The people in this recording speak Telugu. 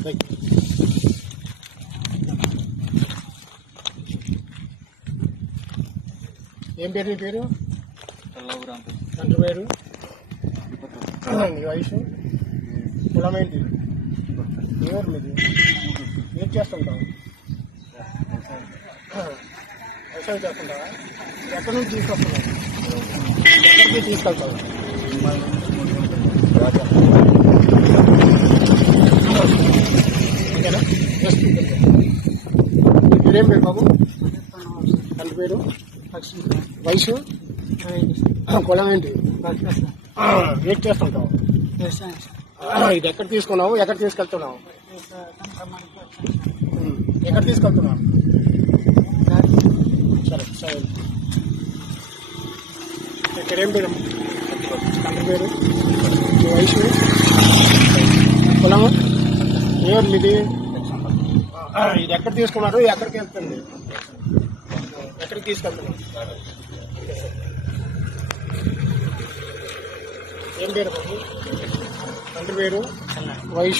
ఏం పేరు నీ పేరు? తండ్రి పేరు? నీ వయసు? కులం ఏంటి? ఎవరు మీది? ఏం చేస్తుంటావు? వ్యవసాయం చేస్తుంటావా? ఎక్కడి నుంచి తీసుకొస్తున్నావు? ఎక్కడికి తీసుకెళ్తావు? అంతేనా? మీరేం పేరు బాబు? తండ్రి పేరు? వయసు? కులం ఏంటి? ఏం చేస్తుంటావు? ఇది ఎక్కడ తీసుకున్నావు? ఎక్కడ తీసుకెళ్తున్నావు? ఎక్కడ తీసుకెళ్తున్నావు? సరే సరే. ఇక్కడేం పేరు? తండ్రి పేరు? మీ వయసు? కులము? ఏం మీది? ఇది ఎక్కడ తీసుకున్నారు? ఎక్కడికి వెళ్తుంది? ఎక్కడికి తీసుకెళ్తున్నాం? ఏం పేరు బాబు? తండ్రి పేరు? వయసు?